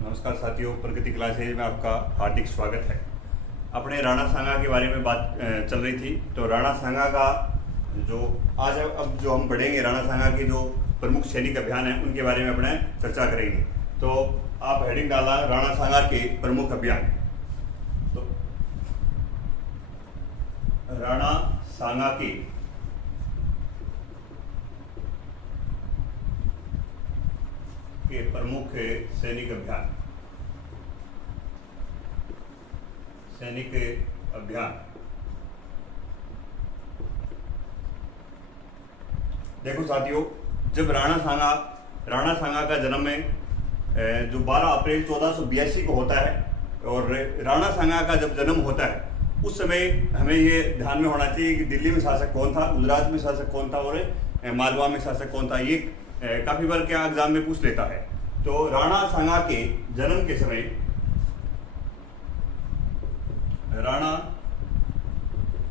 नमस्कार साथियों, प्रगति क्लासेज में आपका हार्दिक स्वागत है। अपने राणा सांगा के बारे में बात चल रही थी। तो राणा सांगा का जो आज अब जो हम पढ़ेंगे, राणा सांगा के जो प्रमुख सैनिक अभियान हैं उनके बारे में अपने चर्चा करेंगे। तो आप हेडिंग डाला राणा सांगा के प्रमुख अभियान। तो राणा सांगा के प्रमुख सैनिक अभियान। देखो साथियों, जब राणा सांगा का जन्म में जो 12 अप्रैल 1482 को होता है, और राणा सांगा का जब जन्म होता है उस समय हमें ये ध्यान में होना चाहिए कि दिल्ली में शासक कौन था, गुजरात में शासक कौन था और मालवा में शासक कौन था। ये काफी बार क्या एग्जाम में पूछ लेता है। तो राणा सांगा के जन्म के समय राणा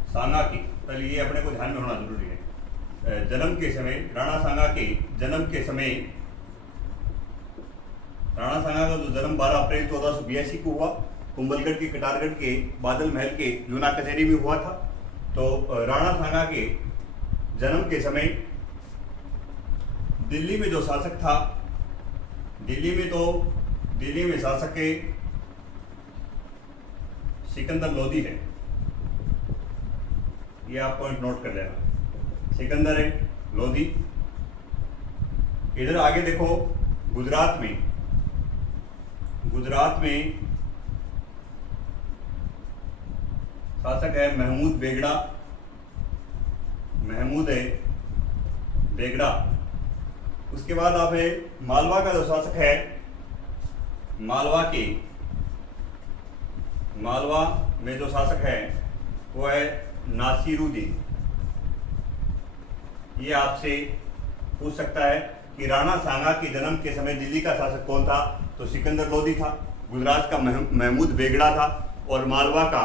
सांगा की, पहले ये अपने को ध्यान में होना जरूरी है। जन्म के समय राणा सांगा के जन्म के समय राणा सांगा का जो जन्म 12 अप्रैल 1482 को हुआ, कुंभलगढ़ के कटारगढ़ के बादल महल के जूना कचहरी में हुआ था। तो राणा सांगा के जन्म के समय दिल्ली में जो शासक था, दिल्ली में शासक के सिकंदर लोदी है। ये आप पॉइंट नोट कर लेना, सिकंदर है लोदी। इधर आगे देखो, गुजरात में शासक है महमूद बेगड़ा। उसके बाद आप है मालवा का जो शासक है, मालवा में जो शासक है वो है नासिरुद्दीन। ये आपसे पूछ सकता है कि राणा सांगा के जन्म के समय दिल्ली का शासक कौन था। तो सिकंदर लोदी था, गुजरात का महमूद बेगड़ा था, और मालवा का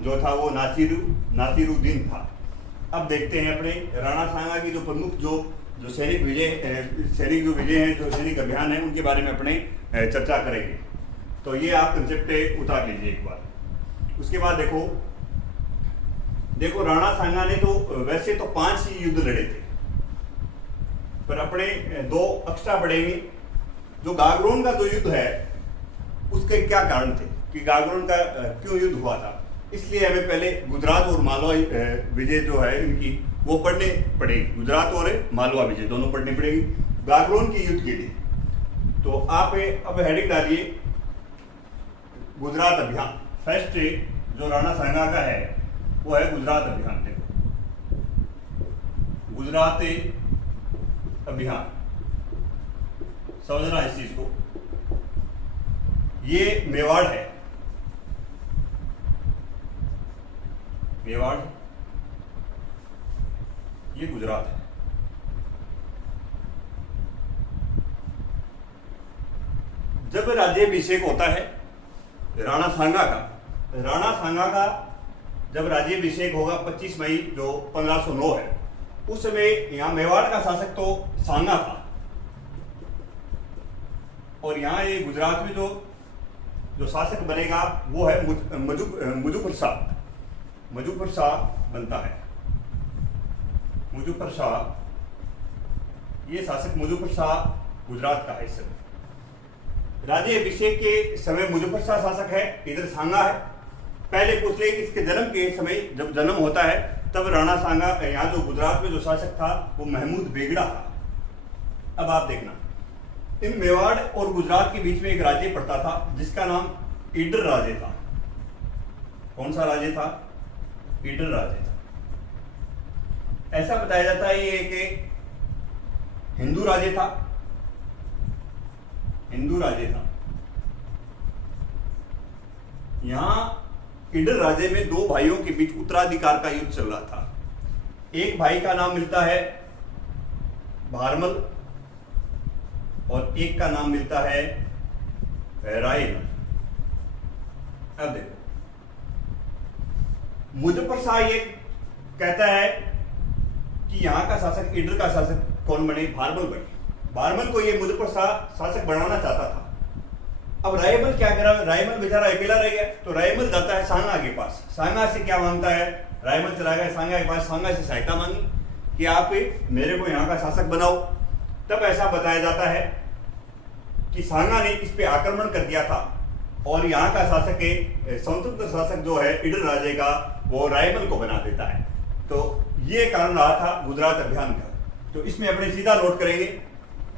जो था वो नासिरुद्दीन था। अब देखते हैं अपने राणा सांगा की जो प्रमुख जो सैनिक विजय हैं, जो सैनिक अभियान है, उनके बारे में अपने चर्चा करेंगे। तो ये आप कंसेप्ट उतार लीजिए एक बार। उसके बाद देखो राणा सांगा ने तो वैसे तो 5 ही युद्ध लड़े थे, पर अपने 2 एक्स्ट्रा बढ़ेंगे। जो गागरोन का जो युद्ध है उसके क्या कारण थे कि गागरोन का क्यों युद्ध हुआ था, इसलिए हमें पहले गुजरात और मालवा विजय जो है इनकी वो पढ़ने पड़ेगी। गुजरात और मालवा विजय दोनों पढ़नी पड़ेगी गागरोन के युद्ध के लिए। तो आप अब हेडिंग डालिए गुजरात अभियान। फर्स्ट जो राणा सांगा का है वो है गुजरात अभियान। देखो गुजरात अभियान, समझना इस चीज को। ये मेवाड़ है, ये गुजरात है। जब राज्याभिषेक होता है राणा सांगा का जब राज्याभिषेक होगा 25 मई जो 1509 है, उस समय यहां मेवाड़ का शासक तो सांगा था, और यहाँ ये गुजरात में जो शासक बनेगा वो है मुजुफ्फर शाह बनता है। मुजुफ्फर शाह, ये शासक मुजुफ्फर शाह गुजरात का है इस समय। राज्याभिषेक के समय मुजुफ्फर शाह शासक है, इधर सांगा है। पहले पूछ ले इसके जन्म के समय, जब जन्म होता है तब राणा सांगा, यहाँ जो गुजरात में जो शासक था वो महमूद बेगड़ा था। अब आप देखना, इन मेवाड़ और गुजरात के बीच में एक राज्य पड़ता था जिसका नाम ईडर राज्य था। कौन सा राज्य था? ईडर राज्य था। ऐसा बताया जाता है ये कि हिंदू राज्य था। यहां ईडर राज्य में 2 भाइयों के बीच उत्तराधिकार का युद्ध चल रहा था। एक भाई का नाम मिलता है भारमल और एक का नाम मिलता है रायमल। अब देखो, मुजफ्फर शाह ये कहता है कि यहाँ का शासक, ईडर का शासक कौन बने? भारमल बने। भारमल को ये मुजफ्फर शाह शासक बनाना चाहता था, अब रायमल क्या करा, रायमल बेचारा अकेला रह गया, तो रायमल जाता है सांगा के पास। सांगा से क्या मांगता है, रायमल चला गया सांगा के पास, सांगा से सहायता मांगी कि आप मेरे को यहाँ का शासक बनाओ। तब ऐसा बताया जाता है कि सांगा ने इस पे आक्रमण कर दिया था और यहाँ का शासक स्वतंत्र शासक जो है इडर राजे का, वो रायमल को बना देता है। तो ये कारण रहा था गुजरात अभियान का। तो इसमें अपने सीधा नोट करेंगे,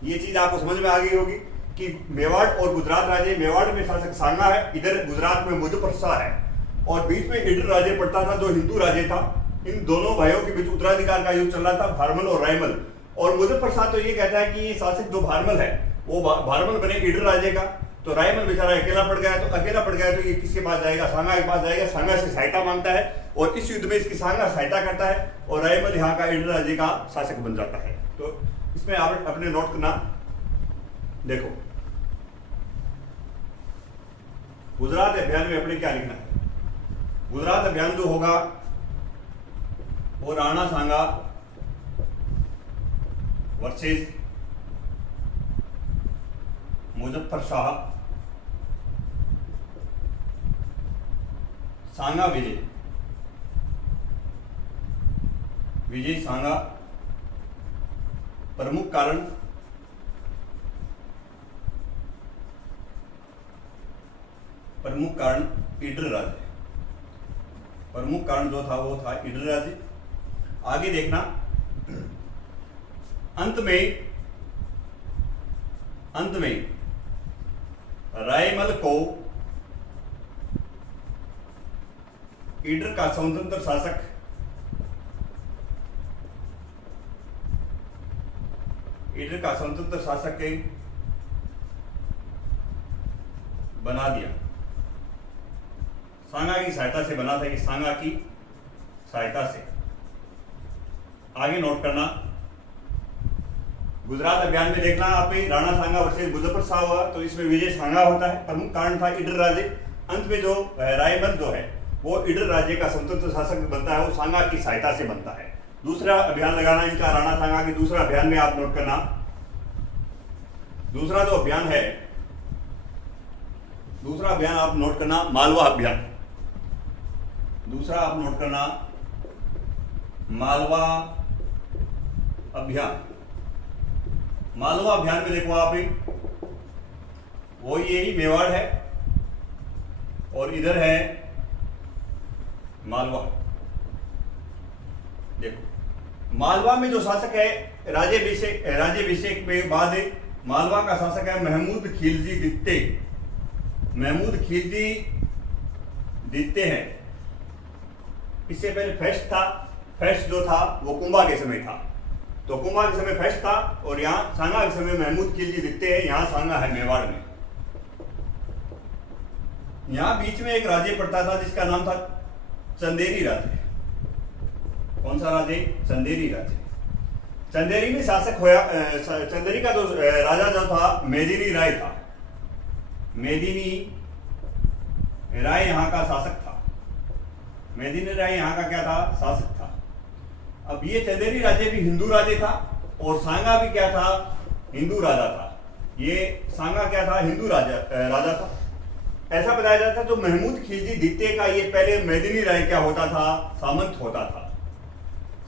ये चीज आपको समझ में आ गई होगी कि मेवाड़ और गुजरात राज्य, मेवाड़ में शासक सांगा है, इधर गुजरात में मुजुफ्फर शाह है, और बीच में इडर राज्य पड़ता था जो हिंदू राज्य था। इन दोनों भाइयों के बीच उत्तराधिकार का युद्ध चल रहा था, भारमल और रायमल। और मुजुफ्फर शाह तो ये कहता है कि ये शासक जो भारमल है वो भारमल बने इडर राज्य का। तो रायमल बेचारा अकेला पड़ गया, तो अकेला पड़ गया तो ये किसके पास जाएगा, सांगा के पास जाएगा। सांगा से सहायता मांगता है और इस युद्ध में इसकी सांगा सहायता करता है और रायमल यहाँ का इडर राज्य का शासक बन जाता है। तो इसमें आप अपने नोट करना, देखो गुजरात अभियान में अपने क्या लिखना है। गुजरात अभियान जो होगा वो राणा सांगा वर्सेस मुजफ्फर शाह, सांगा विजय, विजय सांगा। प्रमुख कारण इडर राज्य, प्रमुख कारण जो था वो था इडर राज्य। आगे देखना, अंत में रायमल को इडर का स्वतंत्र शासक बना दिया, सांगा की सहायता से बना था, कि सांगा की सहायता से। आगे नोट करना, गुजरात अभियान में देखना आप राणा सांगा वर्सेस मुजफ्फर शाह हुआ, तो इसमें विजय सांगा होता है। प्रमुख कारण था इडर राज्य। अंत में जो रायमल जो है वो इडर राज्य का स्वतंत्र शासक बनता है, वो सांगा की सहायता से बनता है। दूसरा अभियान लगाना इनका राणा सांगा की। दूसरा अभियान में आप नोट करना, दूसरा जो अभियान है, दूसरा अभियान आप नोट करना मालवा अभियान। दूसरा आप नोट करना मालवा अभियान। मालवा अभियान में देखो आप, वो यही मेवाड़ है और इधर है मालवा। देखो मालवा में जो शासक है राज्याभिषेक में बाद मालवा का शासक है महमूद खिलजी दित्ते। महमूद खिलजी दित्ते हैं। इससे पहले फेस्ट था, फेस्ट जो था वो कुंभा के समय था, तो कुंभा के समय फेस्ट था और यहाँ सांगा के समय महमूद खिलजी दिखते हैं। यहाँ सांगा है मेवाड़ में। यहाँ बीच में एक राज्य पड़ता था जिसका नाम था चंदेरी राज्य। कौन सा राज्य? चंदेरी राज्य। चंदेरी में शासक होया, चंदेरी का जो राजा जो था मेदिनी राय था। मेदिनी राय यहाँ का शासक था। मेदिनी राय यहाँ का क्या था? शासक था। अब ये चंदेरी राज्य भी हिंदू राज्य था और सांगा भी क्या था? हिंदू राजा था। ये सांगा क्या था? हिंदू राजा था। ऐसा बताया जाता है जो महमूद खिलजी दित्ते का ये पहले मेदिनी राय क्या होता था? सामंत होता था।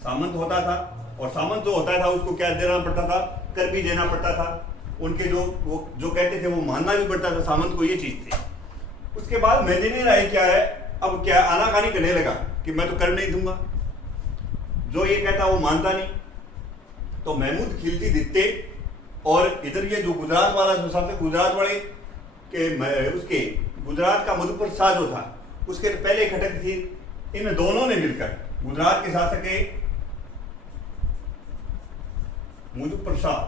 सामंत होता था और सामंत जो होता था उसको क्या देना पड़ता था? कर भी देना पड़ता था। उनके जो कहते थे वो मानना भी पड़ता था सामंत को, ये चीज थी। उसके बाद मेदिनी राय क्या है, अब क्या आनाकानी करने लगा कि मैं तो कर नहीं दूंगा, जो ये कहता वो मानता नहीं। तो महमूद खिलजी दित्ते और इधर ये जो गुजरात वाला जो शासक, गुजरात वाले के उसके गुजरात का मुजफ्फर शाह जो था उसके पहले खटक थी। इन दोनों ने मिलकर गुजरात के शासक के मुजफ्फर शाह,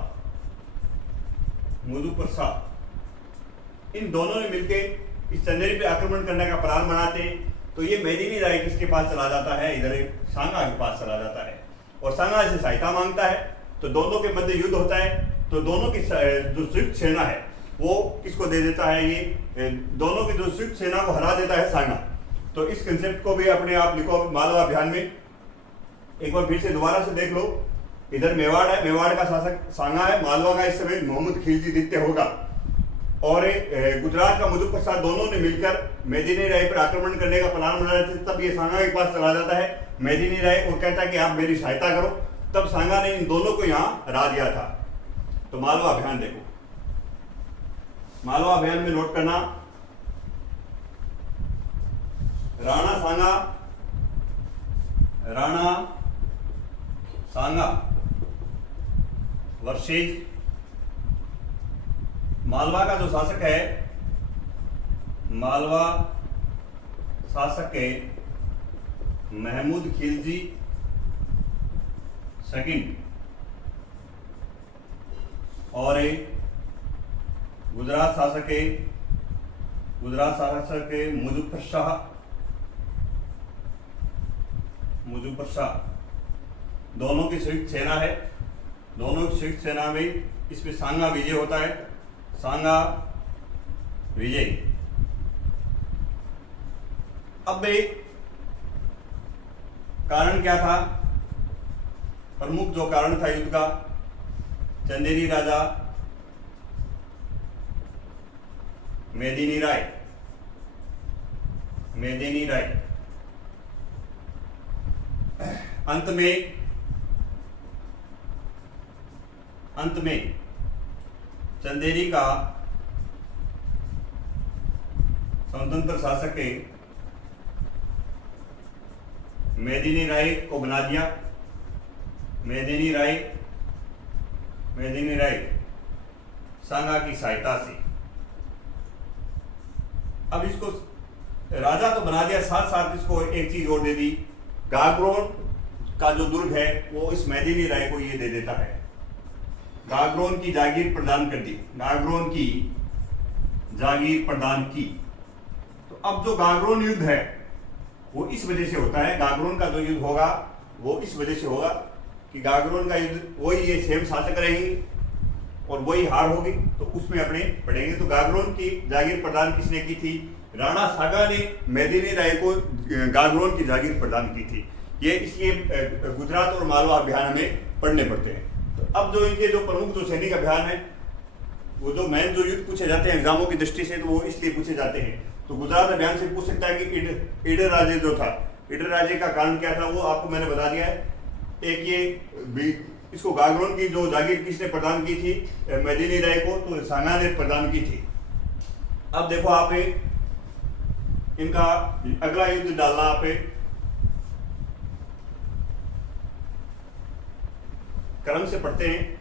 इन दोनों ने मिलकर इस चंदेरी पे आक्रमण करने का प्लान बनाते हैं। तो ये मेदिनी राय किसके पास चला जाता है? इधर सांगा के पास चला जाता है और सांगा से सहायता मांगता है। तो दोनों के मध्य युद्ध होता है। तो दोनों की जो संयुक्त सेना है वो किसको दे देता है? ये दोनों की जो संयुक्त सेना को हरा देता है सांगा। तो इस कंसेप्ट को भी अपने आप लिखो मालवा अभियान में। एक बार फिर से दोबारा से देख लो। इधर मेवाड़ है, मेवाड़ का शासक सांगा है। मालवा का इस समय महमूद खिलजी दित्ते होगा। और गुजरात का मधु प्रसाद दोनों ने मिलकर मेदिनी राय पर आक्रमण करने का प्लान बना रहे थे। तब ये सांगा के पास चला जाता है मेदिनी राय और कहता है कि आप मेरी सहायता करो। तब सांगा ने इन दोनों को यहाँ हरा दिया था। तो मालवा अभियान देखो, मालवा अभियान में नोट करना, राणा सांगा वर्सेज मालवा का जो शासक है, मालवा शासक है महमूद खिलजी सेकंड, और गुजरात शासक है मुजुफ्फर शाह। दोनों की संयुक्त सेना है। दोनों की संयुक्त सेना में इसमें सांगा विजय होता है, सांगा विजय। अब कारण क्या था? प्रमुख जो कारण था युद्ध का, चंदेरी राजा मेदिनी राय अंत में चंदेरी का स्वतंत्र शासक है मेदिनी राय को बना दिया। मेदिनी राय सांगा की सहायता से। अब इसको राजा तो बना दिया, साथ साथ इसको एक चीज और दे दी, गागरोन का जो दुर्ग है वो इस मेदिनी राय को ये दे देता है। गागरोन की जागीर प्रदान कर दी, गागरोन की जागीर प्रदान की। तो अब जो गागरोन युद्ध है वो इस वजह से होता है, गागरोन का जो युद्ध होगा वो इस वजह से होगा कि गागरोन का युद्ध वही ये सेम शासक रहेंगे और वही हार होगी, तो उसमें अपने पढ़ेंगे। तो गागरोन की जागीर प्रदान किसने की थी? राणा सांगा ने मेदिनी राय को गागरोन की जागीर प्रदान की थी। ये इसलिए गुजरात और मालवा अभियान में पढ़ने पड़ते हैं। तो अब जो इनके जो प्रमुख जो सैनिक अभियान है, वो जो मेन जो युद्ध पूछे जाते हैं एग्जामों की दृष्टि से, तो वो इसलिए पूछे जाते हैं। तो गुजरात अभियान से पूछ सकता है कि ईडर राजे जो था, ईडर राजे का कारण क्या था वो आपको मैंने बता दिया है। एक ये इसको गागरोन की जो जागीर किसने प्रदान की थी? मेदिनी राय को, तो सांगा ने प्रदान की थी। अब देखो आप इनका अगला युद्ध डालना, आप क्रम से पढ़ते हैं।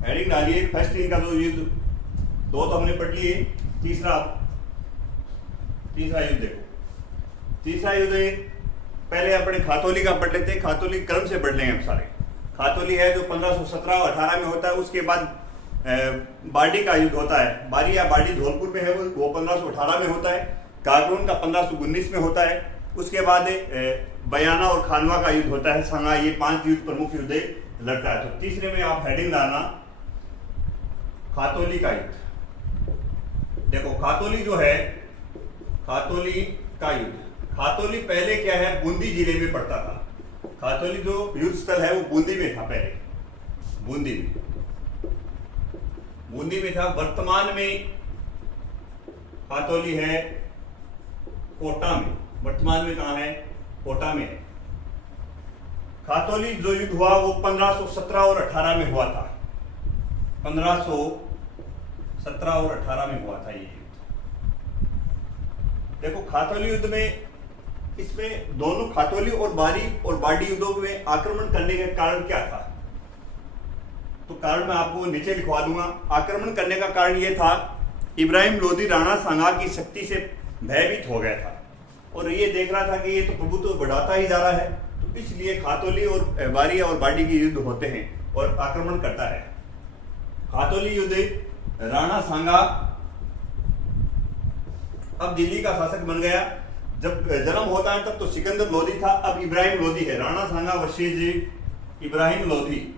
हेडिंग डालिए, फर्स्ट इनका जो युद्ध, दो तो हमने पढ़ लिए, तीसरा युद्ध देखो। तीसरा युद्ध पहले अपने खातौली का पढ़ लेते हैं, खातौली क्रम से पढ़ लेंगे हम सारे। खातौली है जो 1517 और 18 में होता है। उसके बाद बाडी का युद्ध होता है, बारी या बाडी धौलपुर में है, वो 1518 में होता है। गागरोन का 1519 में होता है। उसके बाद बयाना और खानवा का युद्ध होता है, सांगा। ये 5 युद्ध प्रमुख युद्ध लड़ता है। तो तीसरे में आप हेडिंग डालना खातौली का युद्ध। देखो खातौली जो है, खातौली का युद्ध, खातौली पहले क्या है, बूंदी जिले में पड़ता था। खातौली जो युद्ध स्थल है वो बूंदी में था पहले, बूंदी में था। वर्तमान में खातौली है कोटा में। वर्तमान में कहाँ है? कोटा में है। खातौली जो युद्ध हुआ वो 1517 और 18 में हुआ था। 1517 और 18 में हुआ था ये युद्ध। देखो खातौली युद्ध में, इसमें दोनों खातौली और बाडी युद्धों में आक्रमण करने का कारण क्या था? तो कारण मैं आपको नीचे लिखवा दूंगा। आक्रमण करने का कारण यह था, इब्राहिम लोदी राणा सांगा की शक्ति से भयभीत हो गया था और ये देख रहा था कि ये तो प्रभुत्व बढ़ाता ही जा रहा है। तो इसलिए खातौली और बारी और बाडी के युद्ध होते हैं और आक्रमण करता है। खातौली युद्ध, राणा सांगा अब दिल्ली का शासक बन गया। जब जन्म होता है तब तो सिकंदर लोदी था, अब इब्राहिम लोदी है। राणा सांगा वर्सेस इब्राहिम लोदी।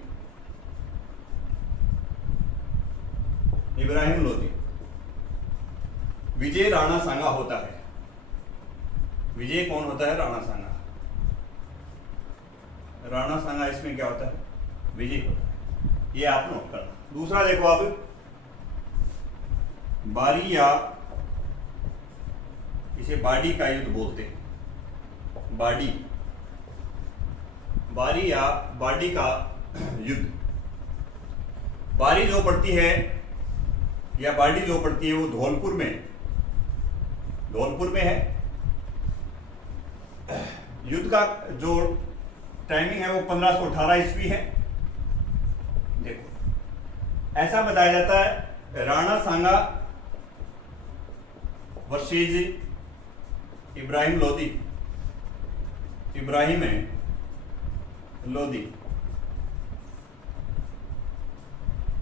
विजय राणा सांगा होता है। विजय कौन होता है? राणा सांगा। राणा सांगा इसमें क्या होता है? विजय होता है। ये आप नोट करना। दूसरा देखो अब, बारी या इसे बाड़ी का युद्ध बोलते हैं। बारी या बाड़ी का युद्ध। बारी जो पड़ती है या बाड़ी जो पड़ती है वो धौलपुर में है। युद्ध का जो टाइमिंग है वो 1518 ईस्वी है। देखो ऐसा बताया जाता है, राणा सांगा वर्सेज इब्राहिम लोदी।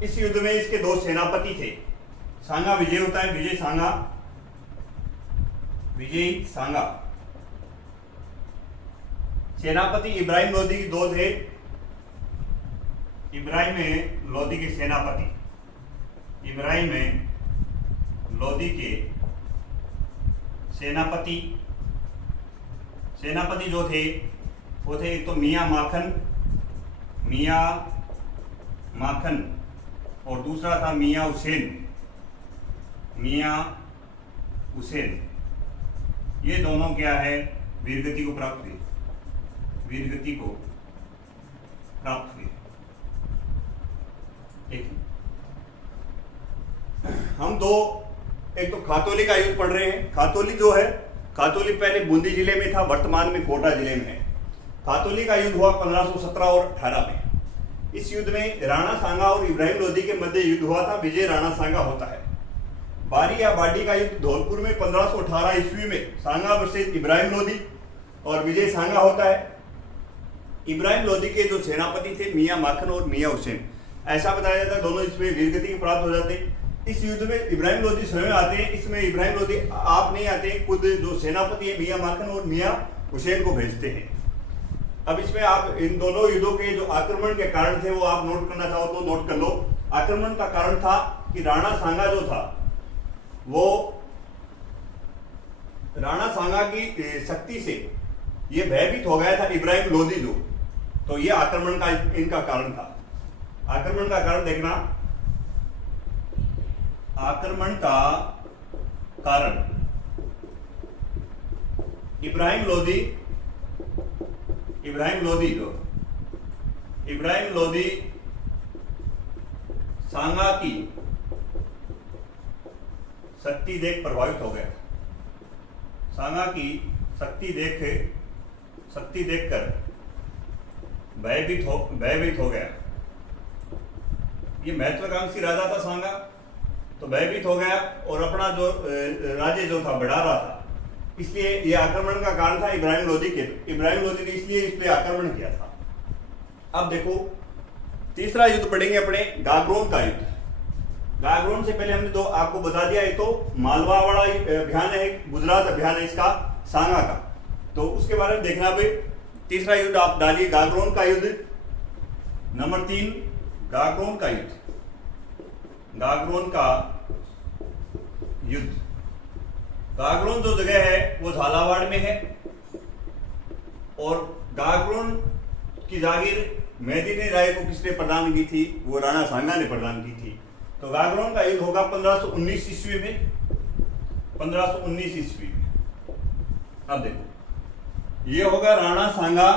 इस युद्ध में इसके दो सेनापति थे। सांगा विजय होता है, विजय सांगा। सेनापति इब्राहिम लोदी के दो थे। इब्राहिम लोदी के सेनापति जो थे वो थे एक तो मियाँ माखन और दूसरा था मियाँ हुसैन। ये दोनों क्या है, वीरगति को प्राप्त हुए। हम दो, एक तो खातौली का युद्ध पढ़ रहे हैं। खातौली जो है, खातौली पहले बूंदी जिले में था, वर्तमान में कोटा जिले में है। खातौली का युद्ध हुआ 1517 और 18 में। इस युद्ध में राणा सांगा और इब्राहिम लोदी के मध्य युद्ध हुआ था। विजय राणा सांगा होता है। बारी या बाड़ी का युद्ध धौलपुर में 1518 ईस्वी में सांगा वर्सेस इब्राहिम लोदी और विजय सांगा होता है। इब्राहिम लोदी के जो सेनापति थे मियाँ माखन और मियाँ हुसैन। ऐसा बताया जाता है दोनों इसमें वीरगति के प्राप्त हो जाते हैं। इस युद्ध में इब्राहिम लोदी स्वयं आते हैं। इसमें इब्राहिम लोदी आप नहीं आते, खुद जो सेनापति है मियाँ माखन और मियाँ हुसैन को भेजते हैं। अब इसमें आप इन दोनों युद्धों के जो आक्रमण के कारण थे वो आप नोट करना चाहो तो नोट कर लो। आक्रमण का कारण था कि राणा सांगा जो था वो राणा सांगा की शक्ति से ये भयभीत हो गया था इब्राहिम लोदी जो, तो ये आक्रमण का इनका कारण था। आक्रमण का कारण देखना, आक्रमण का कारण इब्राहिम लोदी सांगा की शक्ति देख प्रभावित हो गया। सांगा की शक्ति देखकर भयभीत हो गया। ये महत्वाकांक्षी राजा था सांगा, तो भयभीत हो गया और अपना जो राज्य जो था बढ़ा रहा था। इसलिए ये आक्रमण का कारण था इब्राहिम लोदी ने इसलिए इस पे आक्रमण किया था। अब देखो तीसरा युद्ध पढ़ेंगे अपने, गागरोन का युद्ध। गागरोन से पहले हमने तो आपको बता दिया, एक तो मालवा वाला अभियान है, गुजरात अभियान है इसका सांगा का, तो उसके बारे में देखना भाई। तीसरा युद्ध आप डालिए गागरोन का युद्ध। नंबर 3 गागरोन का युद्ध। गागरोन जो जगह है वो झालावाड़ में है और गागरोन की जागीर मेदिनी राय को किसने प्रदान की थी, वो राणा सांगा ने प्रदान की थी। तो गागरोन का युद्ध होगा 1519 ईस्वी में। 1519 ईस्वी में। अब देखो ये होगा राणा सांगा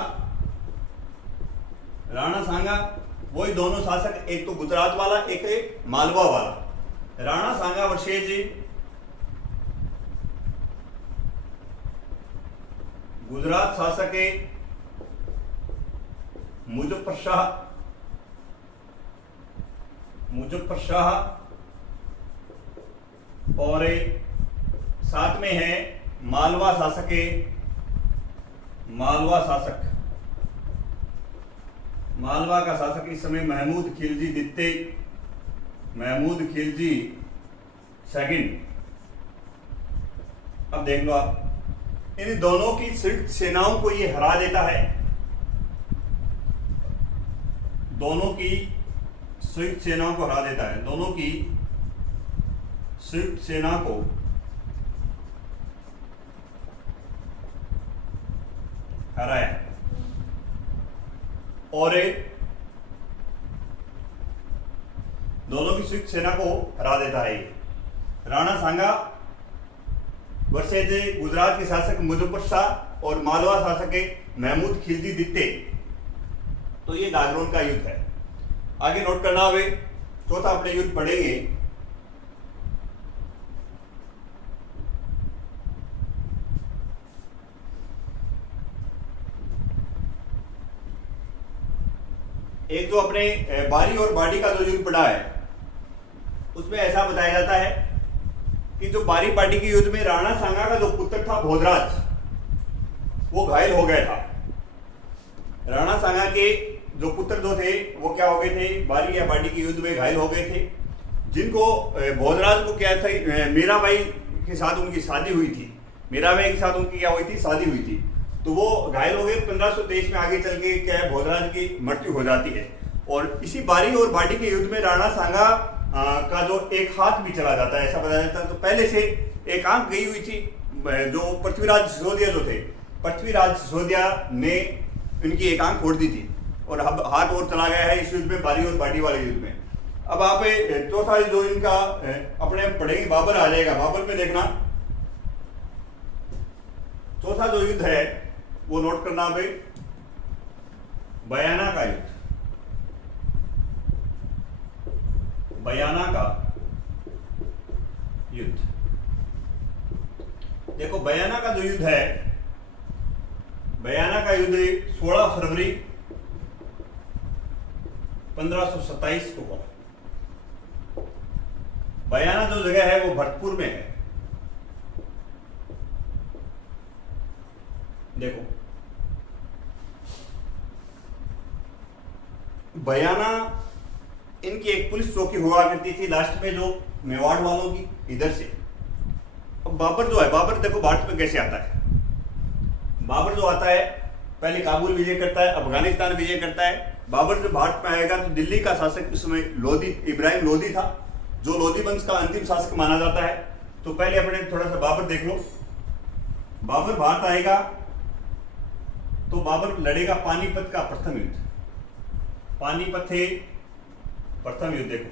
वही दोनों शासक, एक तो गुजरात वाला एक मालवा वाला। राणा सांगा वर्सेज गुजरात शासक है मुजफ्फर शाह और साथ में है मालवा शासक मालवा का शासक इस समय महमूद खिलजी सेकंड। अब देख लो आप, इन दोनों की संयुक्त सेनाओं को ये हरा देता है। दोनों की संयुक्त सेनाओं को हरा देता है। दोनों की संयुक्त सेना को हराया और दोनों की संयुक्त सेना को हरा देता है। राणा सांगा वर्सेज गुजरात के शासक मुजफ्फर शाह और मालवा शासक महमूद खिलजी दित्ते। तो ये गागरोन का युद्ध है। आगे नोट करना है, चौथा अपने युद्ध पढ़ेंगे। एक जो अपने बारी और बाडी का जो युद्ध पड़ा है उसमें ऐसा बताया जाता है कि जो बारी पार्टी के युद्ध में राणा सांगा का जो पुत्र था भोजराज, वो घायल हो गया था। राणा सांगा के जो पुत्र जो थे वो क्या हो गए थे, बारी या बाडी के युद्ध में घायल हो गए थे, जिनको भोजराज को क्या था, मीराबाई के साथ उनकी शादी हुई थी। मीराबाई के साथ उनकी क्या हुई थी, शादी हुई थी। तो वो घायल हो गए। 1523 में आगे चल के क्या है, भोजराज की मृत्यु हो जाती है। और इसी बारी और बाडी के युद्ध में राणा सांगा का जो एक हाथ भी चला जाता है, ऐसा बताया जाता है। तो पहले से एक आंख गई हुई थी। जो पृथ्वीराज सिसोदिया जो थे, पृथ्वीराज सिसोदिया ने इनकी एक आंख फोड़ दी थी और अब हाथ और चला गया है इस युद्ध में, बारी और बाडी वाले युद्ध में। अब आप चौथा जो इनका अपने पढ़ेंगे, बाबर आ जाएगा। बाबर में देखना चौथा जो युद्ध है वो नोट करना भाई, बयाना का युद्ध। बयाना का युद्ध देखो, बयाना का जो युद्ध है, बयाना का युद्ध 16 फरवरी 1527 को हुआ। बयाना जो जगह है वो भरतपुर में है। देखो, बयाना इनकी एक पुलिस चौकी हुआ करती थी लास्ट में, जो मेवाड़ वालों की इधर से। अब बाबर जो है, बाबर देखो भारत में कैसे आता है। बाबर जो आता है पहले काबुल विजय करता है, अफगानिस्तान विजय करता है। बाबर जब भारत में आएगा तो दिल्ली का शासक उस समय लोधी, इब्राहिम लोधी था, जो लोधी वंश का अंतिम शासक माना जाता है। तो पहले अपने थोड़ा सा बाबर देख लो। बाबर भारत आएगा तो बाबर लड़ेगा पानीपत का प्रथम युद्ध। पानीपत है प्रथम युद्ध। देखो,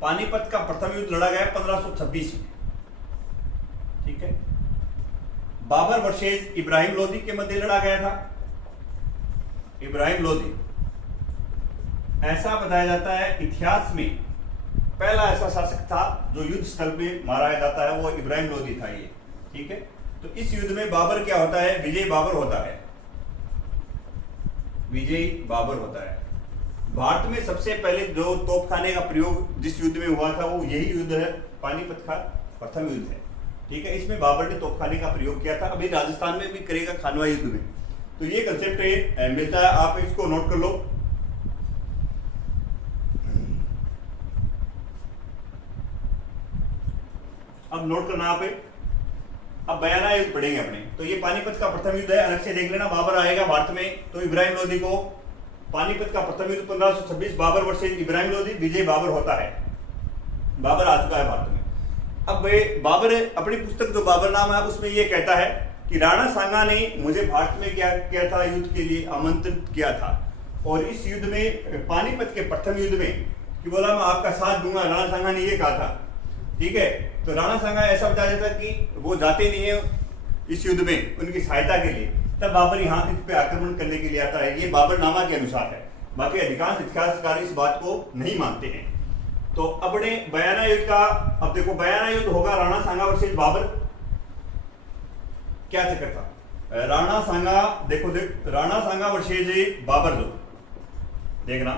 पानीपत का प्रथम युद्ध लड़ा गया 1526 में, ठीक है। बाबर वर्सेस इब्राहिम लोधी के मध्य लड़ा गया था। इब्राहिम लोधी, ऐसा बताया जाता है इतिहास में पहला ऐसा शासक था जो युद्ध स्थल में मारा जाता है, वो इब्राहिम लोधी था ये, ठीक है। तो इस युद्ध में बाबर क्या होता है, विजय बाबर होता है। विजय बाबर होता है। भारत में सबसे पहले जो तोपखाने का प्रयोग जिस युद्ध में हुआ था वो यही युद्ध है, पानीपत का प्रथम युद्ध है, ठीक है। इसमें बाबर ने तोपखाने का प्रयोग किया था। अभी राजस्थान में भी करेगा खानवा युद्ध में। तो ये कंसेप्ट मिलता है, आप इसको नोट कर लो। अब नोट करना आप, अब बयाना युद्ध पढ़ेंगे अपने। तो ये पानीपत का प्रथम युद्ध है, अलग से देख लेना। बाबर आएगा भारत में तो इब्राहिम लोधी को, पानीपत का प्रथम युद्ध 1526, बाबर वर्सेस इब्राहिम लोधी, विजय बाबर होता है। बाबर आ चुका है भारत में। अब बाबर अपनी पुस्तक जो बाबर नाम है उसमें ये कहता है कि राणा सांगा ने मुझे भारत में क्या किया था, युद्ध के लिए आमंत्रित किया था। और इस युद्ध में, पानीपत के प्रथम युद्ध में, कि बोला मैं आपका साथ दूंगा, राणा सांगा ने ये कहा था, ठीक है। तो राणा सांगा ऐसा बताया जाता है कि वो जाते नहीं है इस युद्ध में उनकी सहायता के लिए। तब बाबर यहाँ इस पे आक्रमण करने के लिए आता है। ये बाबरनामा के अनुसार है, बाकी अधिकांश इतिहासकार इस बात को नहीं मानते हैं। तो अपने बयाना युद्ध का, अब देखो बयाना युद्ध होगा राणा सांगा वर्सेस बाबर। क्या चक्कर था, राणा सांगा, देखो राणा सांगा वर्सेस बाबर, जो देखना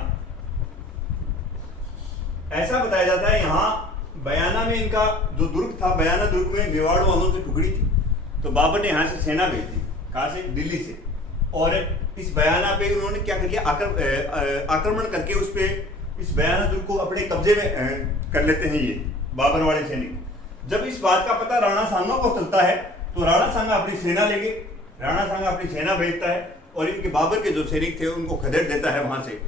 ऐसा बताया जाता है। यहाँ बयाना में इनका जो दुर्ग था, बयाना दुर्ग में मेवाड़ वालों की टुकड़ी थी। तो बाबर ने यहाँ से सेना भेज दी, कहाँ से, दिल्ली से। और इस बयाना पे उन्होंने क्या कर लिया, आक्रमण करके उस पे, इस बयाना दुर्ग को अपने कब्जे में कर लेते हैं ये बाबर वाले सैनिक। जब इस बात का पता राणा सांगा को चलता है तो राणा सांगा अपनी सेना लेके, राणा सांगा अपनी सेना भेजता है और इनके बाबर के जो सैनिक थे उनको खदेड़ देता है वहां से।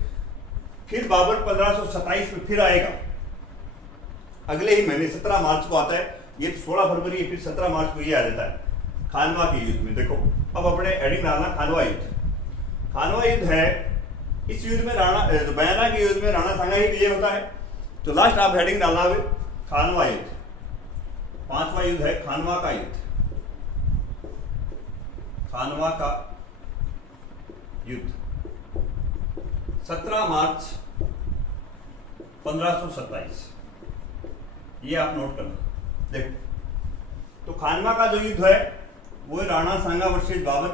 फिर बाबर 1527 में फिर आएगा, अगले ही महीने 17 मार्च को आता है। ये 16 फरवरी, फिर 17 मार्च को ये आ जाता है खानवा के युद्ध में। देखो अब अपने हेडिंग डालना, खानवा युद्ध। खानवा युद्ध है इस युद्ध में बयाना के युद्ध में राणा सांगा ही विजय होता है। तो लास्ट आप हेडिंग डालना है खानवा युद्ध। 5वां युद्ध है खानवा का युद्ध। खानवा का युद्ध 17 मार्च 1527, ये आप नोट करना। देखो, तो खानवा का जो युद्ध है वो है राणा सांगा वर्सेस बाबर।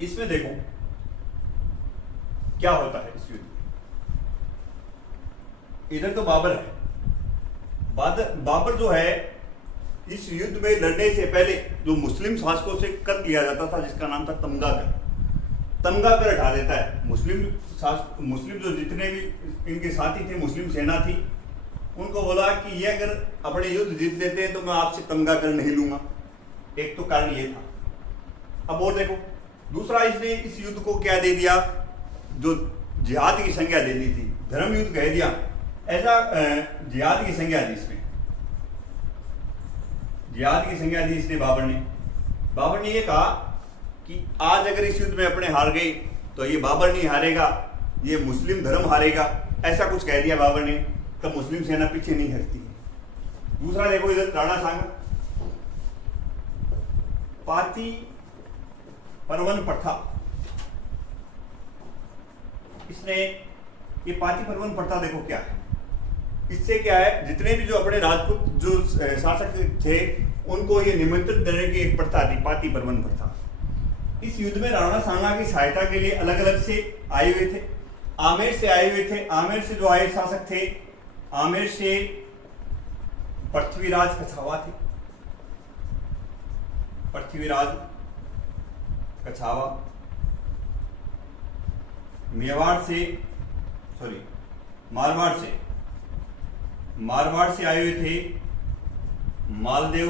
इसमें देखो क्या होता है इस युद्ध में। इधर तो बाबर है। बाबर जो है इस युद्ध में लड़ने से पहले जो मुस्लिम शासकों से कर लिया जाता था, जिसका नाम था तमगा कर हटा देता है। मुस्लिम जो जितने भी इनके साथी थे, मुस्लिम सेना थी, उनको बोला कि ये अगर अपने युद्ध जीत लेते हैं तो मैं आपसे तमगा कर नहीं लूंगा। एक तो कारण ये था। अब और देखो, दूसरा इसने इस युद्ध को क्या दे दिया, जो जिहाद की संज्ञा दे दी थी, धर्म युद्ध कह दिया, ऐसा जिहाद की संज्ञा दी इसमें। जिहाद की संज्ञा दी इसने बाबर ने ये कहा कि आज अगर इस युद्ध में अपने हार गए तो ये बाबर नहीं हारेगा, ये मुस्लिम धर्म हारेगा, ऐसा कुछ कह दिया बाबर ने। तब मुस्लिम सेना पीछे नहीं हटती। दूसरा देखो, इधर राणा सांगा पाती परवन प्रथा, इसने ये पाती परवन प्रथा देखो क्या है। इससे क्या है, जितने भी जो अपने राजपूत जो शासक थे उनको ये निमंत्रण देने की एक प्रथा थी, पाती परवन प्रथा। इस युद्ध में राणा सांगा की सहायता के लिए अलग अलग से आए हुए थे। आमेर से आए हुए थे। आमेर से जो आए शासक थे, आमेर से पृथ्वीराज कछावा थे। पृथ्वीराज कछावा। मारवाड़ से आए हुए थे मालदेव,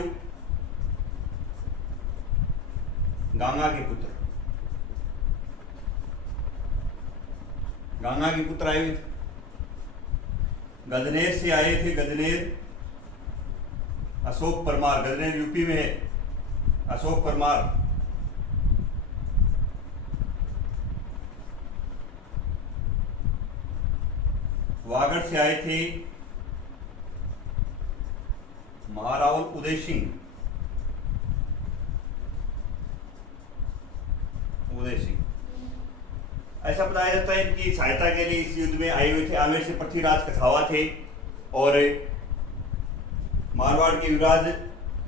गंगा के पुत्र आए हुए थे। गजनेर से आए थे अशोक परमार। गजनेर यूपी में है, अशोक परमार। वागड़ से आए थे महारावल उदय सिंह। ऐसा बताया जाता है कि सहायता के लिए इस युद्ध में आए हुए थे। आमेर से पृथ्वीराज कछावा थे और मारवाड़ के युवराज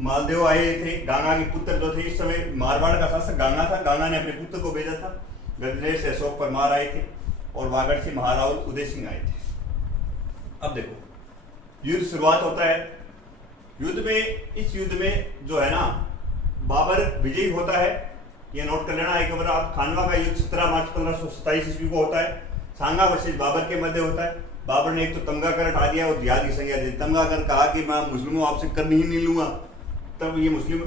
मालदेव आए थे। गंगा के पुत्र जो थे, इस समय मारवाड़ का शासक गंगा था, गंगा ने अपने पुत्र को भेजा था। गजनेर से अशोक परमार आए थे और वागड़ से महारावल उदय सिंह आए थे। अब देखो, युद्ध शुरुआत होता है। इस युद्ध में जो है ना, बाबर विजयी होता है। ये नोट कर लेना एक बार आप। खानवा का युद्ध 17 मार्च 1527 ईस्वी को होता है। सांगा वर्सेस बाबर के मध्य होता है। बाबर ने एक तो तमगा कर हटा दिया और जिहाद की संज्ञा दी। तमगा कर कहा कि मैं मुस्लिमों आपसे कर नहीं लूंगा, तब ये मुस्लिम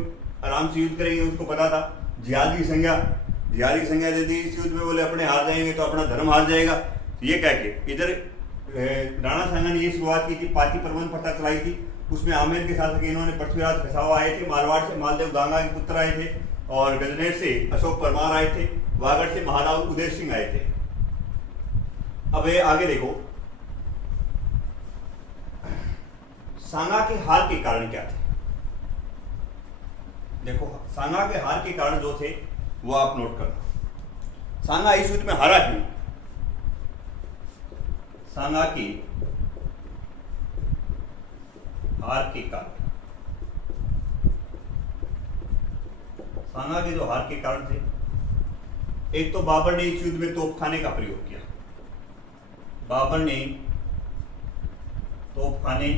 आराम से युद्ध करेंगे, उसको पता था। जिहाद की संज्ञा दे दी इस युद्ध में। बोले अपने हार जाएंगे तो अपना धर्म हार जाएगा। तो ये कह के इधर राणा सांगा ने ये शुरुआत की थी, पाती परवन प्रथा चलाई थी। उसमें आमेर के शासक इन्होंने पृथ्वीराज कछावा आए थे, मारवाड़ से मालदेव गंगा के पुत्र आए थे और गजनेर से अशोक परमार आए थे, वागड़ से महारावल उदय सिंह आए थे। अब ये आगे देखो, सांगा के हार के कारण क्या थे। देखो, सांगा के हार के कारण जो थे वो आप नोट करना। सांगा इस युद्ध में हारा क्यों? सांगा की हार के कारण, सांगा के जो हार के कारण थे, एक तो बाबर ने इस युद्ध में तोपखाने का प्रयोग किया। बाबर ने तोपखाने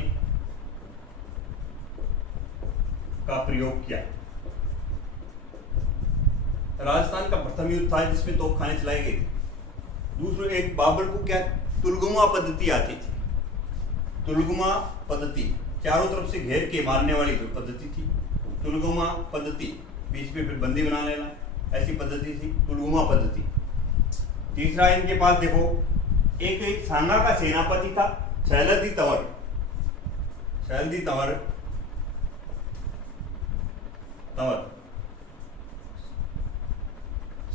का प्रयोग किया। राजस्थान का प्रथम युद्ध था जिसमें तोपखाने चलाए गए थे। दूसरा, एक बाबर को क्या तुलगुमा पद्धति आती थी। तुलगुमा पद्धति चारों तरफ से घेर के मारने वाली पद्धति थी, तुलगुमा पद्धति। बीच में फिर बंदी बना लेना, ऐसी पद्धति थी तुलगुमा पद्धति। तीसरा, इनके पास देखो एक सांगा का सेनापति था शैलदी तंवर।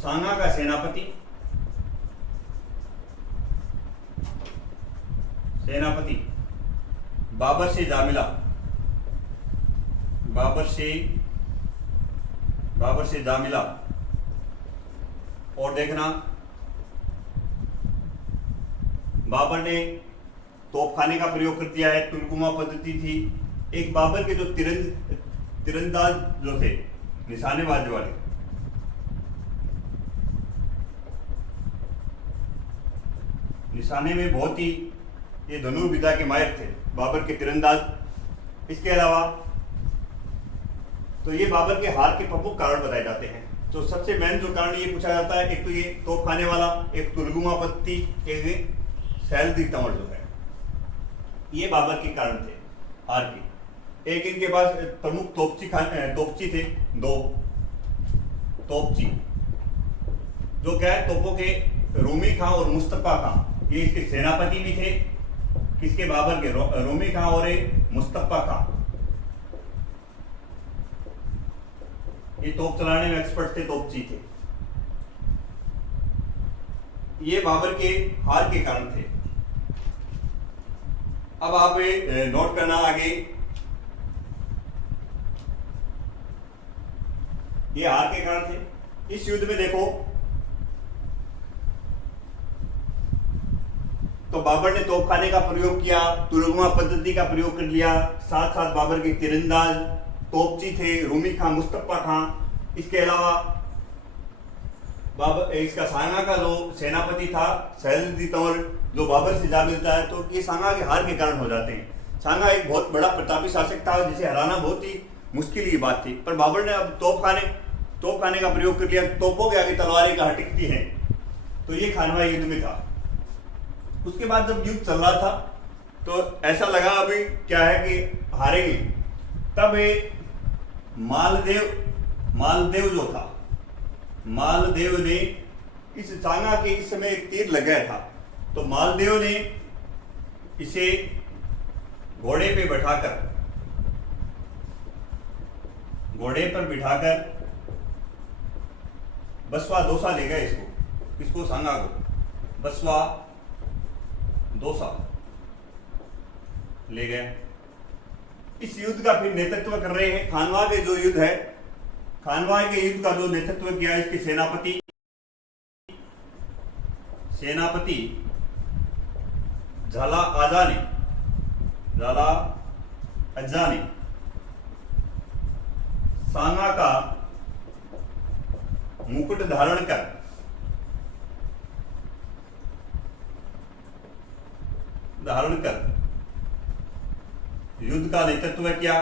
सांगा का सेनापति, बाबर से जामिला, और देखना बाबर ने तोपखाने का प्रयोग कर दिया है, तुलगुमा पद्धति थी। एक बाबर के जो तीरंदाज जो थे, निशानेबाज वाले, निशाने में बहुत ही ये धनुर्विद्या के माहिर थे बाबर के तीरंदाज। इसके अलावा तो ये बाबर के हार के प्रमुख कारण बताए जाते हैं। तो सबसे मेन जो कारण ये पूछा जाता है, एक तो ये तोपखाने वाला, एक तुलगुमा पद्धति, एक सैलदी तंवर जो है, ये बाबर के कारण थे हार के। एक इनके पास प्रमुख तोपची थे, 2 तोपची, जो क्या है, तोपों के रूमी खां और मुस्तफा खां, ये इसके सेनापति भी थे। किसके? बाबर के, रूमी खां और मुस्तफा खां, ये तोप चलाने में एक्सपर्ट थे, तोपची थे। ये बाबर के हार के कारण थे। अब आप नोट करना आगे, ये हार के कारण थे। इस युद्ध में देखो तो बाबर ने तोपखाने का प्रयोग किया, तुलगुमा पद्धति का प्रयोग कर लिया, साथ साथ बाबर के तीरंदाज तोपची थे, रूमी खां, मुस्तफा खां। इसके अलावा बाबर, इसका सांगा का जो सेनापति था सैलदी तंवर, जो बाबर से जा मिलता है, तो ये सांगा के हार के कारण हो जाते हैं। सांगा एक बहुत बड़ा प्रतापी शासक था, जिसे हराना बहुत ही मुश्किल की बात थी, पर बाबर ने अब तोपखाने का प्रयोग कर लिया। तोपों के आगे तलवारें कहाँ टिकती हैं, तो ये खानवा युद्ध में था। उसके बाद जब युद्ध चल रहा था तो ऐसा लगा अभी क्या है कि हारेंगे, तब मालदेव जो था, मालदेव ने इस सांगा के इस समय एक तीर लगाया था, तो मालदेव ने इसे घोड़े पर बिठाकर बसवा दोसा ले गए इसको, किसको? सांगा को बसवा दोसा ले गए। इस युद्ध का फिर नेतृत्व कर रहे हैं खानवा के जो युद्ध है, खानवा के युद्ध का जो नेतृत्व किया इसके सेनापति झाला अज्जा ने सांगा का मुकुट धारण कर युद्ध का नेतृत्व किया।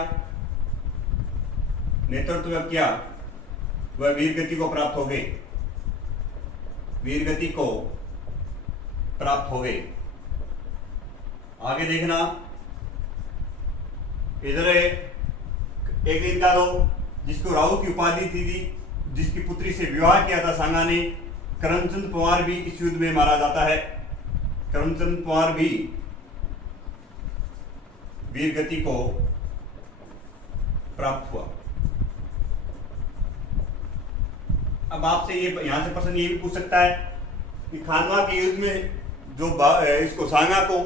वह वीरगति को प्राप्त हो गए। आगे देखना, इधर एक इनका जो जिसको राहु की उपाधि थी, जिसकी पुत्री से विवाह किया था सांगा ने, करमचंद पवार भी इस युद्ध में मारा जाता है। करमचंद पवार भी वीरगति को प्राप्त हुआ। अब आपसे यहां से प्रश्न ये भी पूछ सकता है कि खानवा के युद्ध में जो इसको सांगा को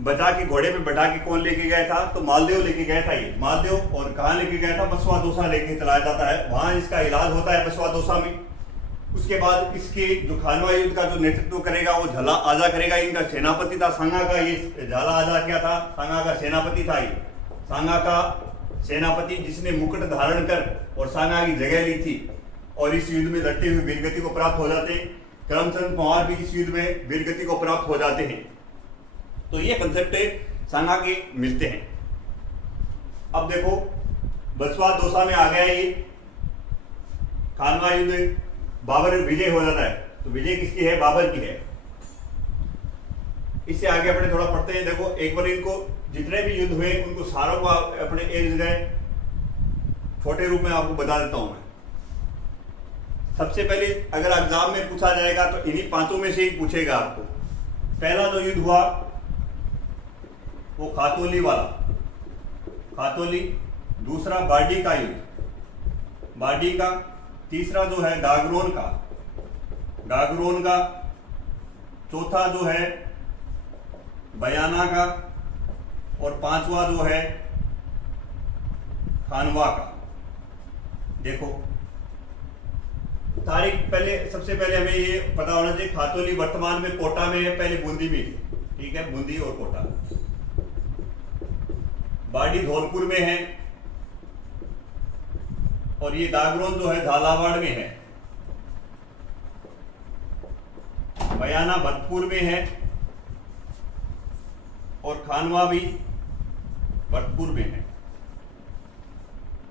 बचा के घोड़े पे बैठा के कौन लेके गया था, तो मालदेव लेके गया था। ये मालदेव, और कहाँ लेके गया था? बसवा दोसा लेके चलाया जाता है, वहां इसका इलाज होता है बसवा दोसा में। उसके बाद इसके जो खानवा युद्ध का जो नेतृत्व करेगा वो झाला अज्जा करेगा। इनका सेनापति था सांगा का, ये झाला अज्जा क्या था? सांगा का सेनापति था। ये सांगा का सेनापति जिसने मुकुट धारण कर और सांगा की जगह ली थी, और इस युद्ध में लड़ते हुए वीरगति को प्राप्त हो जाते हैं। करमचंद पवार भी इस युद्ध में वीरगति को प्राप्त हो जाते हैं। तो ये कंसेप्ट सांगा के मिलते हैं। अब देखो बसवा दोसा में आ गया ये खानवा युद्ध, बाबर विजय हो जाता है। तो विजय किसकी है? बाबर की है। इससे आगे अपने थोड़ा पढ़ते हैं। देखो एक बार इनको जितने भी युद्ध हुए उनको सारों को अपने एक जगह छोटे रूप में आपको बता देता हूं मैं। सबसे पहले अगर एग्जाम में पूछा जाएगा तो इन्हीं पांचों में से ही पूछेगा आपको। पहला जो युद्ध हुआ वो खातौली वाला, खातौली। दूसरा बाडी का युद्ध, बाडी का। तीसरा जो है गागरोन का, चौथा जो है बयाना का, और पांचवा जो है खानवा का। देखो तारीख, पहले सबसे पहले हमें ये पता होना चाहिए, खातौली वर्तमान में कोटा में है, पहले बूंदी में थी, ठीक है, बूंदी और कोटा। बाड़ी धौलपुर में है, और ये गागरोन जो है झालावाड़ में है। बयाना भरतपुर में है, और खानवा भी भरतपुर में है।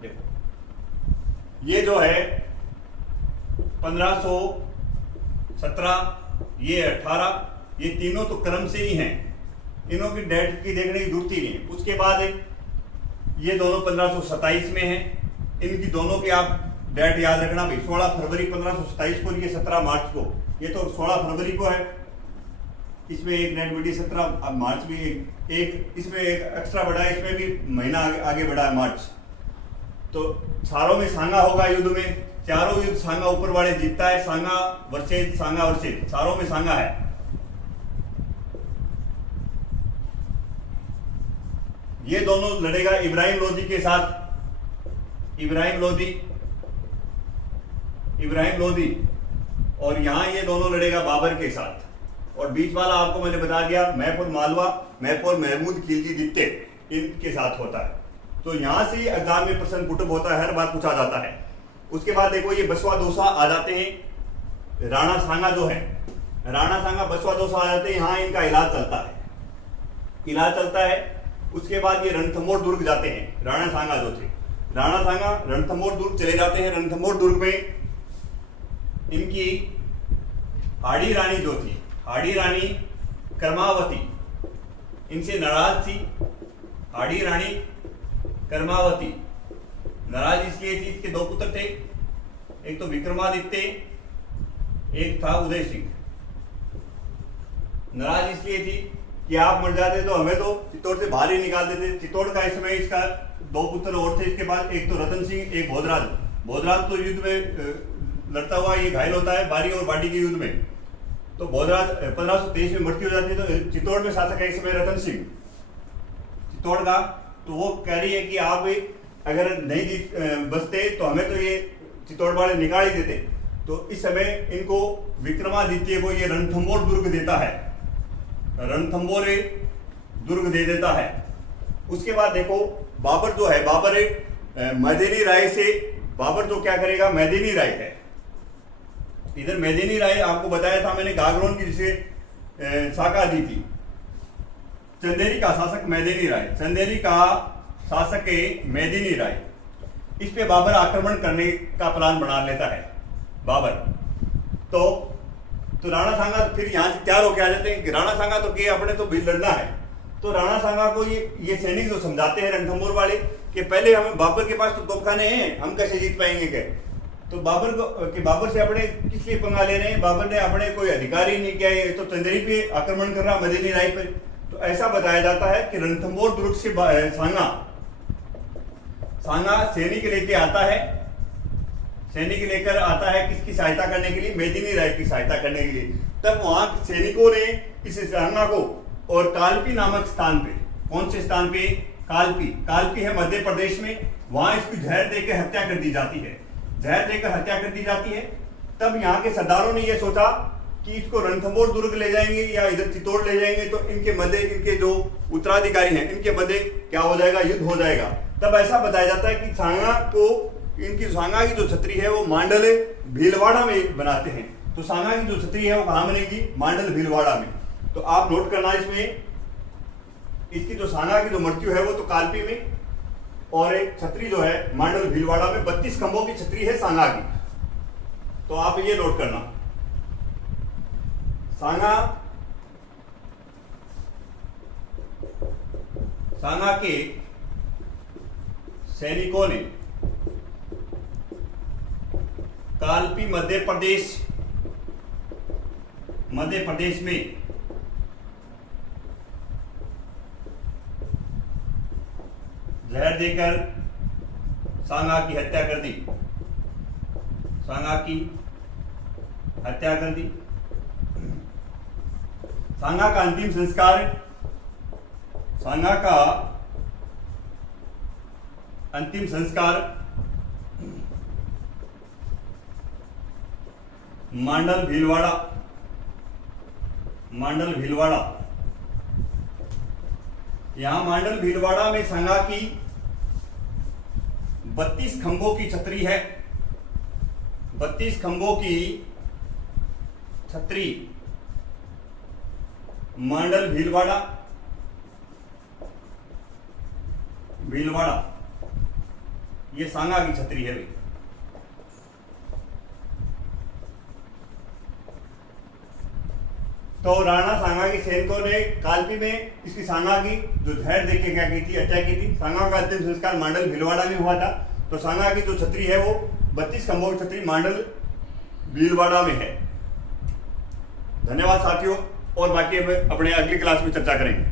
देखो ये जो है 1517, ये 18, ये तीनों तो क्रम से ही हैं, इनों की डेट की देखने की जरूरत ही नहीं है। उसके बाद ये दोनों 1527 में हैं, इनकी दोनों की आप डेट याद रखना भाई, 16 फरवरी 1527 को, ये 17 मार्च को, ये तो 16 फरवरी को है, इसमें एक डेट बढ़ी 17 मार्च भी, एक इसमें एक एक्स्ट्रा बढ़ा है, इसमें भी महीना आगे बढ़ा है मार्च। तो सारों में सांगा होगा युद्ध में, चारों युद्ध सांगा ऊपर वाले जीतता है, सांगा वर्सेज सारों में सांगा है। ये दोनों लड़ेगा इब्राहिम लोदी के साथ, इब्राहिम लोदी, और यहां ये दोनों लड़ेगा बाबर के साथ। और बीच वाला आपको मैंने बता दिया, महफूर मालवा, महफूर महमूद खिलजी दित्ते, इनके साथ होता है। तो यहां से एग्जाम में प्रश्न पुटअप होता है, हर बात पूछा जाता है। उसके बाद देखो ये बसवा दोसा आ जाते हैं, राणा सांगा जो है, राणा सांगा बसवा दोसा आ जाते हैं, यहाँ इनका इलाज चलता है। उसके बाद ये रणथंभौर दुर्ग जाते हैं, राणा सांगा जो थे, राणा सांगा रणथंभौर दुर्ग चले जाते हैं। रणथंभौर दुर्ग में इनकी हाड़ी रानी जो थी, हाड़ी रानी कर्मावती, इनसे नाराज थी। हाड़ी रानी कर्मावती नाराज इसलिए थी, इसके 2 पुत्र थे, एक तो विक्रमादित्य, एक था उदय सिंह। नाराज इसलिए थी कि आप मर जाते तो हमें तो चित्तौड़ से बाहर ही निकाल देते। चित्तौड़ का इस समय इसका 2 पुत्र और थे, इसके बाद एक तो रतन सिंह, एक भोजराज तो युद्ध में लड़ता हुआ ये घायल होता है, बारी और बाडी के युद्ध में। तो भोजराज 1523 में मृत्यु हो जाती है। तो चित्तौड़ में शासक है इस समय रतन सिंह चित्तौड़ का। तो वो कह रही है कि आप अगर नहीं बचते तो हमें तो ये चित्तौड़ वाले निकाल ही देते। तो इस समय इनको विक्रमादित्य को ये रणथंभौर दुर्ग देता है, रणथंभौर दुर्ग दे देता है। उसके बाद देखो बाबर जो है, बाबर मैदिनी राय से, बाबर जो क्या करेगा, मैदिनी राय है इधर। मैदिनी राय आपको बताया था मैंने, गागरोन की जिसे शाखा दी थी। चंदेरी का शासक मैदिनी राय, चंदेरी का शासक मैदिनी राय। इस पे बाबर आक्रमण करने का प्लान बना लेता है बाबर। तो राणा सांगा फिर यहाँ से तैयार होकर आ जाते हैं कि राणा सांगा तो के अपने तो भी लड़ना है। तो राणा सांगा को ये सैनिक जो समझाते हैं रणथंभौर वाले कि पहले हम बाबर के पास तो तोपखाने हैं, हम कैसे जीत पाएंगे क्या। तो बाबर से अपने किस लिए पंगा ले रहे हैं, बाबर ने अपने कोई अधिकार ही नहीं किया, ये तो चंदेरी पे आक्रमण कर रहा मैदिनी राय पर। तो ऐसा बताया जाता है कि रणथंभौर दुर्ग से सांगा सैनिक लेके आता है, सैनिक लेकर आता है किसकी सहायता करने के लिए, मैदिनी राय की सहायता करने के लिए। तब वहां सैनिकों ने इस सांगा को और कालपी नामक स्थान पे, कौन से स्थान पे, कालपी है मध्य प्रदेश में, वहां इसकी जहर देकर हत्या कर दी जाती है, जहर देकर हत्या कर दी जाती है। तब यहाँ के सरदारों ने यह सोचा कि इसको रणथंभौर दुर्ग ले जाएंगे या इधर चित्तौड़ ले जाएंगे तो इनके मध्य, इनके जो उत्तराधिकारी हैं इनके मध्य क्या हो जाएगा, युद्ध हो जाएगा। तब ऐसा बताया जाता है कि सांगा को, इनकी सांगा की जो छतरी है वो मांडल भीलवाड़ा में बनाते हैं। तो सांगा की जो छतरी है वो कहाँ बनेगी, मांडल भीलवाड़ा में। तो आप नोट करना इसमें, इसकी जो सांगा की जो मृत्यु है वो तो कालपी में, और एक छतरी जो है मांडल भीलवाड़ा में। 32 खंभों की छतरी है सांगा की। तो आप ये नोट करना, सांगा के सैनिकों ने कालपी मध्य प्रदेश में जहर देकर सांगा की हत्या कर दी। सांगा की हत्या कर दी। सांगा का अंतिम संस्कार, सांगा का अंतिम संस्कार मांडल भीलवाड़ा, मांडल भीलवाड़ा। यहां मांडल भीलवाड़ा में सांगा की 32 खंभों की छतरी है, 32 खंभों की छतरी मांडल भीलवाड़ा, भीलवाड़ा ये सांगा की छतरी है भाई। तो राणा सांगा के सैनिकों ने कालपी में इसकी सांगा की जो धैर्य देके क्या की थी, अटैक की थी। सांगा का अंतिम संस्कार मांडल भीलवाड़ा में हुआ था। तो सांगा की जो छतरी है वो 32 खंभों की छतरी मांडल भीलवाड़ा में है। धन्यवाद साथियों, और बाकी अपने अगली क्लास में चर्चा करेंगे।